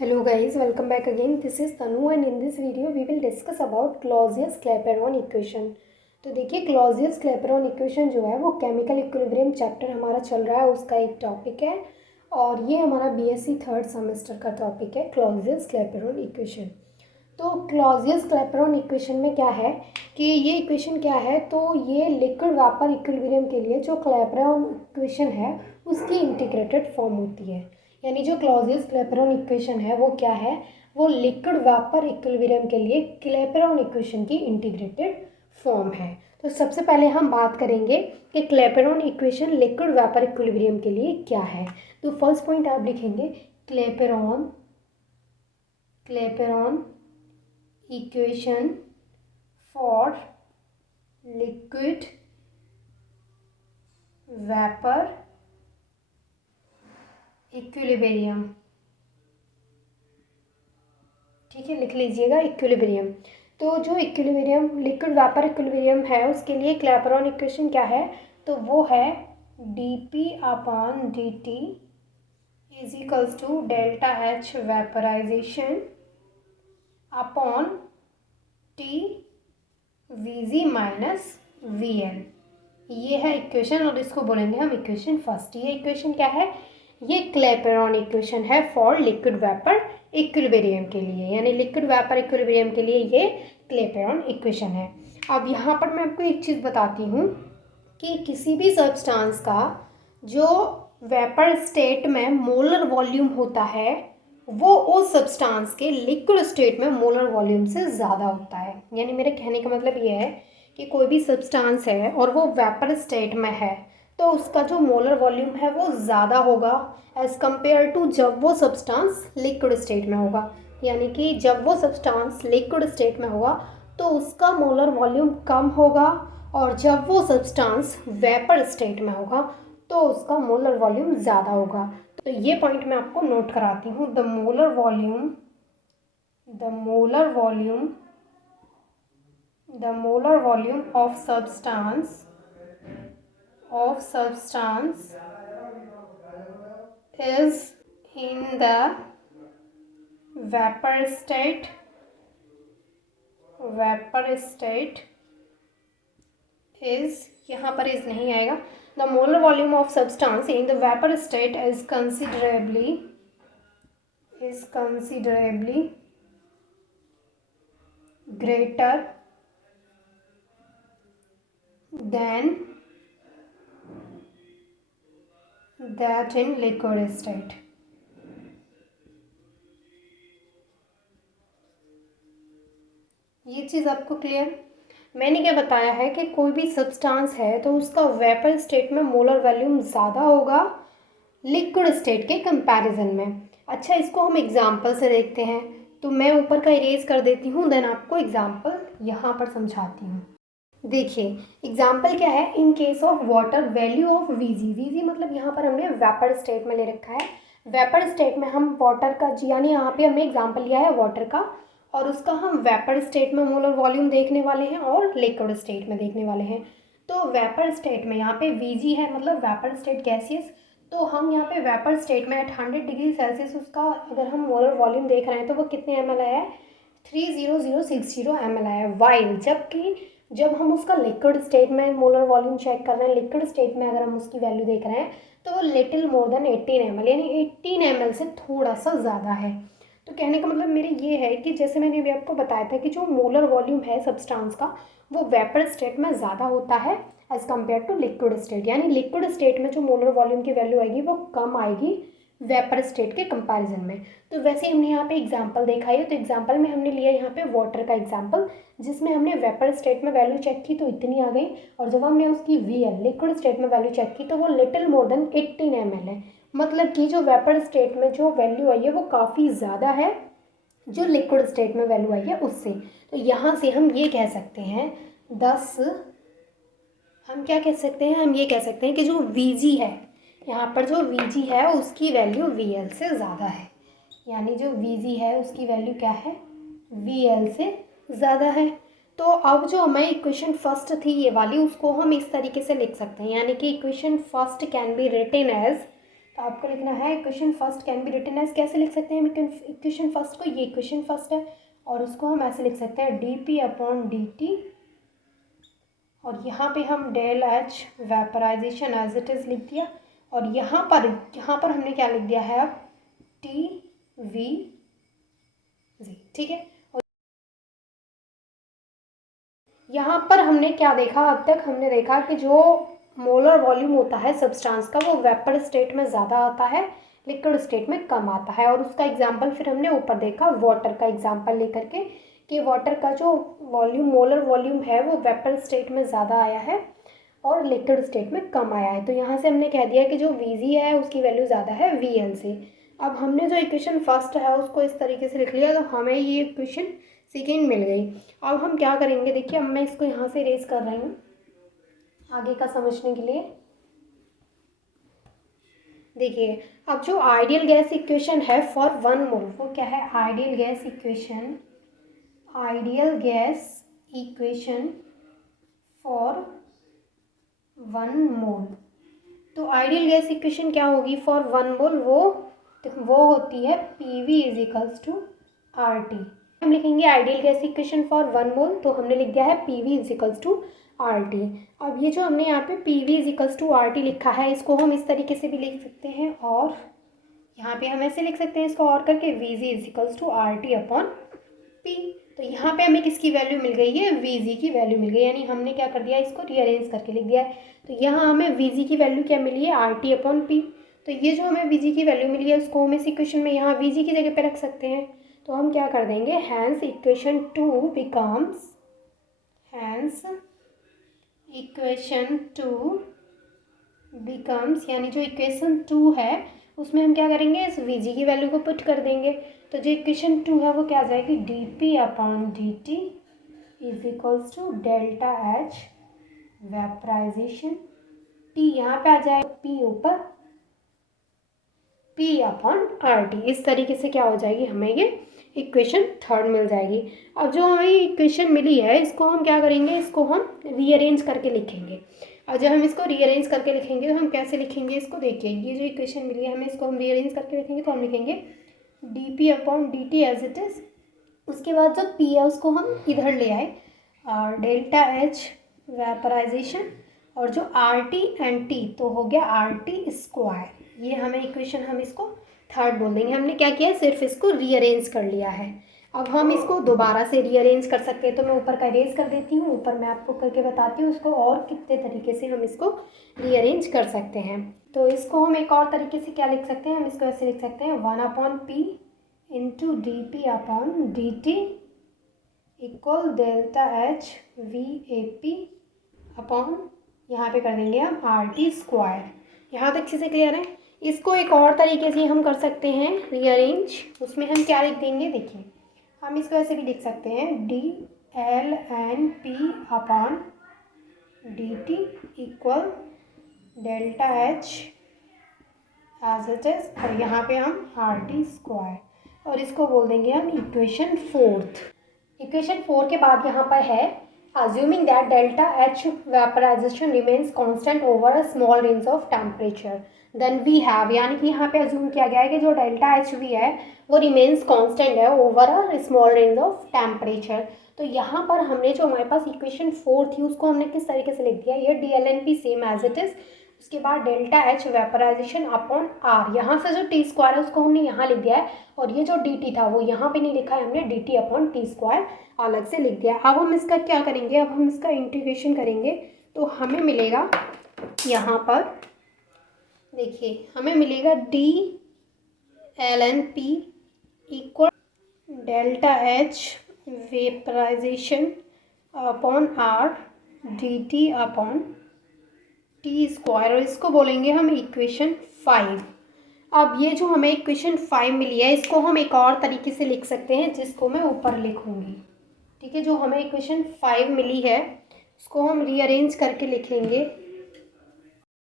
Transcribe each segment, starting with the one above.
Hello guys, welcome back again. This is Tanu and in this video we will discuss about Clausius-Clapeyron equation. तो देखिए Clausius-Clapeyron equation जो है वो chemical equilibrium chapter हमारा चल रहा है, उसका एक टॉपिक है और ये हमारा बीएससी थर्ड सेमेस्टर का टॉपिक है Clausius-Clapeyron equation. तो Clausius-Clapeyron equation में क्या है कि ये इक्वेशन क्या है, तो ये लिक्विड वेपर इक्विलिब्रियम के लिए जो क्लैपेरॉन इक्वेशन है उसकी इंटीग्रेटेड फॉर्म होती है. यानी जो क्लॉजियस-क्लैपेरॉन इक्वेशन है वो क्या है, वो लिक्विड वेपर इक्विलिब्रियम के लिए क्लैपेरॉन इक्वेशन की इंटीग्रेटेड फॉर्म है. तो सबसे पहले हम बात करेंगे कि Clapeyron equation liquid vapour equilibrium के लिए क्या है. तो फर्स्ट पॉइंट आप लिखेंगे Clapeyron equation for liquid vapour equilibrium. ठीक है, लिख लीजिएगा इक्विलिब्रियम. तो जो इक्विलिब्रियम लिक्विड वेपर इक्विलिब्रियम है उसके लिए क्लैपेरॉन इक्वेशन क्या है, तो वो है dP/dt is equals to delta H vaporization upon T Vg minus VL. ये है इक्वेशन और इसको बोलेंगे हम इक्वेशन फर्स्ट. ये इक्वेशन क्या है, ये क्लैपेरॉन इक्वेशन है फॉर लिक्विड वेपर इक्विलिब्रियम के लिए, यानी लिक्विड वेपर इक्विलिब्रियम के लिए ये क्लैपेरॉन इक्वेशन है. अब यहाँ पर मैं आपको एक चीज़ बताती हूँ कि किसी भी सब्सटेंस का जो वेपर स्टेट में मोलर वॉल्यूम होता है वो उस सब्सटेंस के लिक्विड स्टेट में मोलर वॉल्यूम से ज़्यादा होता है. यानी मेरे कहने का मतलब ये है कि कोई भी सब्सटेंस है और वो वेपर स्टेट में है तो उसका जो मोलर वॉल्यूम है वो ज़्यादा होगा एज़ कम्पेयर टू जब वो सब्सटेंस लिक्विड स्टेट में होगा. यानी कि जब वो सब्सटेंस लिक्विड स्टेट में होगा तो उसका मोलर वॉल्यूम कम होगा और जब वो सब्सटेंस वेपर स्टेट में होगा तो उसका मोलर वॉल्यूम ज़्यादा होगा. तो ये पॉइंट मैं आपको नोट कराती हूँ. The molar volume of substance is in the vapor state is, यहाँ पर is नहीं आएगा. The molar volume of substance in the vapor state is considerably greater than that in liquid state. ये चीज़ आपको क्लियर. मैंने क्या बताया है कि कोई भी सब्सटेंस है तो उसका वेपर स्टेट में मोलर वॉल्यूम ज़्यादा होगा लिक्विड स्टेट के कंपैरिजन में. अच्छा, इसको हम एग्जांपल से देखते हैं. तो मैं ऊपर का इरेज कर देती हूँ, देन आपको एग्जांपल यहाँ पर समझाती हूँ. देखिए एग्जाम्पल क्या है, in case of water value of Vg मतलब यहाँ पर हमने वेपर स्टेट में ले रखा है. वेपर स्टेट में हम वाटर का यानी यहाँ पे हमने एग्जाम्पल लिया है वाटर का और उसका हम वेपर स्टेट में मोलर वॉल्यूम देखने वाले हैं और लिक्विड स्टेट में देखने वाले हैं. तो वेपर स्टेट में यहाँ पे Vg है मतलब वेपर स्टेट गैसियस. तो हम यहाँ पे वेपर स्टेट में एट 100 डिग्री सेल्सियस उसका अगर हम मोलर वॉल्यूम देख रहे हैं तो वो कितने ml आया है, 30060 ml आया है. वाइल जबकि जब हम उसका लिक्विड स्टेट में मोलर वॉल्यूम चेक कर रहे हैं, लिक्विड स्टेट में अगर हम उसकी वैल्यू देख रहे हैं तो वो लिटिल मोर देन 18 ml यानी 18 ml से थोड़ा सा ज़्यादा है. तो कहने का मतलब मेरे ये है कि जैसे मैंने अभी आपको बताया था कि जो मोलर वॉल्यूम है सब्सटेंस का वो वेपर स्टेट में ज़्यादा होता है as compare to liquid state. यानी लिक्विड स्टेट में जो मोलर वॉल्यूम की वैल्यू आएगी वो कम आएगी वेपर स्टेट के कंपैरिजन में. तो वैसे हमने यहाँ पे एग्जांपल देखा है. तो एग्जांपल में हमने लिया यहाँ पे वाटर का एग्जांपल जिसमें हमने वेपर स्टेट में वैल्यू चेक की तो इतनी आ गई और जब हमने उसकी VL लिक्विड स्टेट में वैल्यू चेक की तो वो लिटिल मोर देन 18 ml है. मतलब कि जो वेपर स्टेट में जो वैल्यू आई है वो काफ़ी ज़्यादा है जो लिक्विड स्टेट में वैल्यू आई है उससे. तो यहाँ से हम ये कह सकते हैं हम क्या कह सकते हैं, हम ये कह सकते हैं कि जो Vg है यहाँ पर जो Vg है उसकी वैल्यू VL से ज़्यादा है. यानी जो Vg है उसकी वैल्यू क्या है, VL से ज़्यादा है. तो अब जो हमारी इक्वेशन फर्स्ट थी ये वाली उसको हम इस तरीके से लिख सकते हैं. यानी कि equation first can be written as, आपको लिखना है equation first can be written as, कैसे लिख सकते हैं हम इक्वेशन फर्स्ट को, ये इक्वेशन फर्स्ट है और उसको हम ऐसे लिख सकते हैं dp/dt, और यहाँ पे हम del H vaporization as it is लिख दिया, और यहाँ पर हमने क्या लिख दिया है अब टी वी जी, ठीक है। और यहाँ पर हमने क्या देखा, अब तक हमने देखा कि जो मोलर वॉल्यूम होता है सब्सटेंस का वो वेपर स्टेट में ज़्यादा आता है, लिक्विड स्टेट में कम आता है। और उसका एग्जांपल फिर हमने ऊपर देखा वाटर का एग्जांपल लेकर के कि वाटर का जो वॉल्यूम मोलर वॉल्यूम है वो वेपर स्टेट में ज़्यादा आया है और लिक्विड स्टेट में कम आया है। तो यहाँ से हमने कह दिया कि जो Vg है उसकी वैल्यू ज़्यादा है Vl से। अब हमने जो इक्वेशन फर्स्ट है उसको इस तरीके से लिख लिया, तो हमें ये इक्वेशन सेकेंड मिल गई। अब हम क्या करेंगे, देखिए अब मैं इसको यहाँ से इरेज कर रही हूँ आगे का समझने के लिए। देखिए अब जो आइडियल गैस इक्वेशन है फॉर 1 मोल, वो क्या है, आइडियल गैस इक्वेशन फॉर 1 मोल। तो आइडियल गैस इक्वेशन क्या होगी फॉर 1 मोल, वो होती है PV = RT। हम लिखेंगे आइडियल गैस इक्वेशन फॉर 1 मोल, तो हमने लिख दिया है PV = RT। अब ये जो हमने यहाँ पे PV = RT लिखा है इसको हम इस तरीके से भी लिख सकते हैं, और यहाँ पे हम ऐसे लिख सकते हैं इसको और करके Vg = RT/P। तो यहाँ पे हमें किसकी वैल्यू मिल गई है, Vg की वैल्यू मिल गई, यानी हमने क्या कर दिया इसको रीअरेंज करके लिख दिया है। तो यहाँ हमें Vg की वैल्यू क्या मिली है, RT/P। तो ये जो हमें Vg की वैल्यू मिली है उसको हम इस इक्वेशन में यहाँ Vg की जगह पे रख सकते हैं। तो हम क्या कर देंगे, हैंस इक्वेशन 2 बिकम्स यानी जो इक्वेशन 2 है उसमें हम क्या करेंगे, इस Vg की वैल्यू को पुट कर देंगे। तो जो इक्वेशन 2 है वो क्या आ जाएगी, dp/dt = delta H vaporisation, T यहाँ पे आ जाएगा, P ऊपर, P/RT। इस तरीके से क्या हो जाएगी, हमें ये इक्वेशन थर्ड मिल जाएगी। अब जो हमें इक्वेशन मिली है इसको हम क्या करेंगे, इसको हम रीअरेंज करके लिखेंगे। और जब हम इसको रीअरेंज करके लिखेंगे तो हम कैसे लिखेंगे इसको, देखिए ये जो इक्वेशन मिली है हमें इसको हम रीअरेंज करके लिखेंगे तो हम लिखेंगे dp/dt एज इट इज़। उसके बाद जो P है उसको हम इधर ले आए, और डेल्टा एच वेपराइजेशन, और जो RT एंड T तो हो गया RT²। ये हमें इक्वेशन हम इसको थर्ड बोल देंगे। हमने क्या किया है, सिर्फ इसको रीअरेंज कर लिया है। अब हम इसको दोबारा से रीअरेंज कर सकते हैं, तो मैं ऊपर का इरेज कर देती हूँ, ऊपर मैं आपको करके बताती हूँ उसको और कितने तरीके से हम इसको रीअरेंज कर सकते हैं। तो इसको हम एक और तरीके से क्या लिख सकते हैं, हम इसको ऐसे लिख सकते हैं 1/P × dp/dt = delta H VAP upon, यहाँ पे कर देंगे हम RT²। यहाँ तक अच्छे से क्लियर है। इसको एक और तरीके से हम कर सकते हैं रीअरेंज, उसमें हम क्या लिख देंगे, देखिए हम इसको ऐसे भी लिख सकते हैं dlnP/dt = delta H as it is, और यहाँ पे हम RT², और इसको बोल देंगे हम इक्वेशन 4। इक्वेशन 4 के बाद यहाँ पर है assuming that delta H vaporization remains constant over a small range of temperature then we have, यानी कि यहाँ पे अज्यूम किया गया है कि जो डेल्टा एच वी है वो रिमेन्स कांस्टेंट है over a small range of temperature. तो यहाँ पर हमने जो हमारे पास इक्वेशन 4 थी उसको हमने किस तरीके से लिख दिया, ये DLNP same as it is, उसके बाद delta H vaporization upon R, यहाँ से जो T² है उसको हमने यहाँ लिख दिया है, और ये जो dt था वो यहाँ पे नहीं लिखा है, हमने dt/T² अलग से लिख दिया। अब हम इसका क्या करेंगे, अब हम इसका इंटीग्रेशन करेंगे तो हमें मिलेगा, यहाँ पर देखिए हमें मिलेगा DLNP = delta H vaporization upon R dt/T², और इसको बोलेंगे हम इक्वेशन 5। अब ये जो हमें इक्वेशन 5 मिली है इसको हम एक और तरीके से लिख सकते हैं जिसको मैं ऊपर लिखूंगी, ठीक है। जो हमें इक्वेशन 5 मिली है उसको हम रीअरेंज करके लिखेंगे।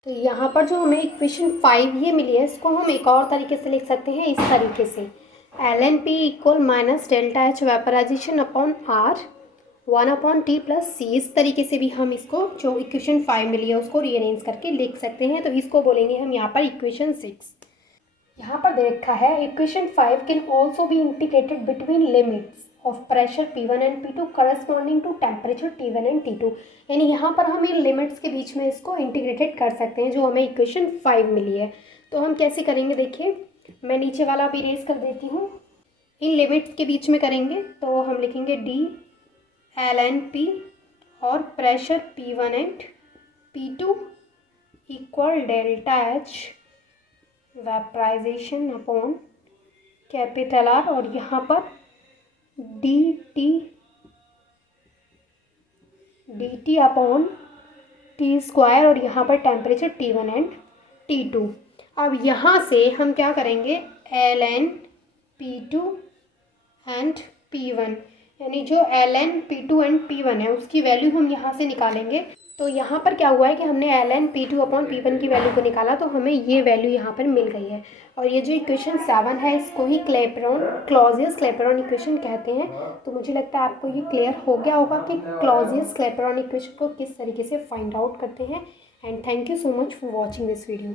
तो यहाँ पर जो हमें इक्वेशन 5 ये मिली है इसको हम एक और तरीके से लिख सकते हैं, इस तरीके से LNP = delta H vaporization upon R 1/T + C। इस तरीके से भी हम इसको जो इक्वेशन 5 मिली है उसको रीअरेंज करके लिख सकते हैं। तो इसको बोलेंगे हम यहाँ पर इक्वेशन 6। यहाँ पर दे रखा है equation 5 can also be integrated between limits of pressure P1 and P2 corresponding to temperature T1 and T2। यानी यहाँ पर हम इन लिमिट्स के बीच में इसको इंटीग्रेटेड कर सकते हैं जो हमें इक्वेशन 5 मिली है। तो हम कैसे करेंगे, देखिए मैं नीचे वाला भी इरेज कर देती हूँ। इन लिमिट्स के बीच में करेंगे तो हम लिखेंगे D ln P और pressure P1 and P2 equal delta H vaporization upon capital R, और यहाँ पर dt अपॉन T स्क्वायर, और यहाँ पर टेम्परेचर T1 एंड T2। अब यहाँ से हम क्या करेंगे, ln P2 एंड P1, यानी जो ln P2 एंड P1 है उसकी वैल्यू हम यहाँ से निकालेंगे। तो यहाँ पर क्या हुआ है कि हमने ln P2 अपॉन P1 की वैल्यू को निकाला तो हमें ये वैल्यू यहाँ पर मिल गई है। और ये जो इक्वेशन 7 है इसको ही क्लॉजियस-क्लैपेरॉन इक्वेशन कहते हैं। तो मुझे लगता है आपको ये क्लियर हो गया होगा कि क्लॉजियस-क्लैपेरॉन इक्वेशन को किस तरीके से फाइंड आउट करते हैं। And thank you so much for watching this video.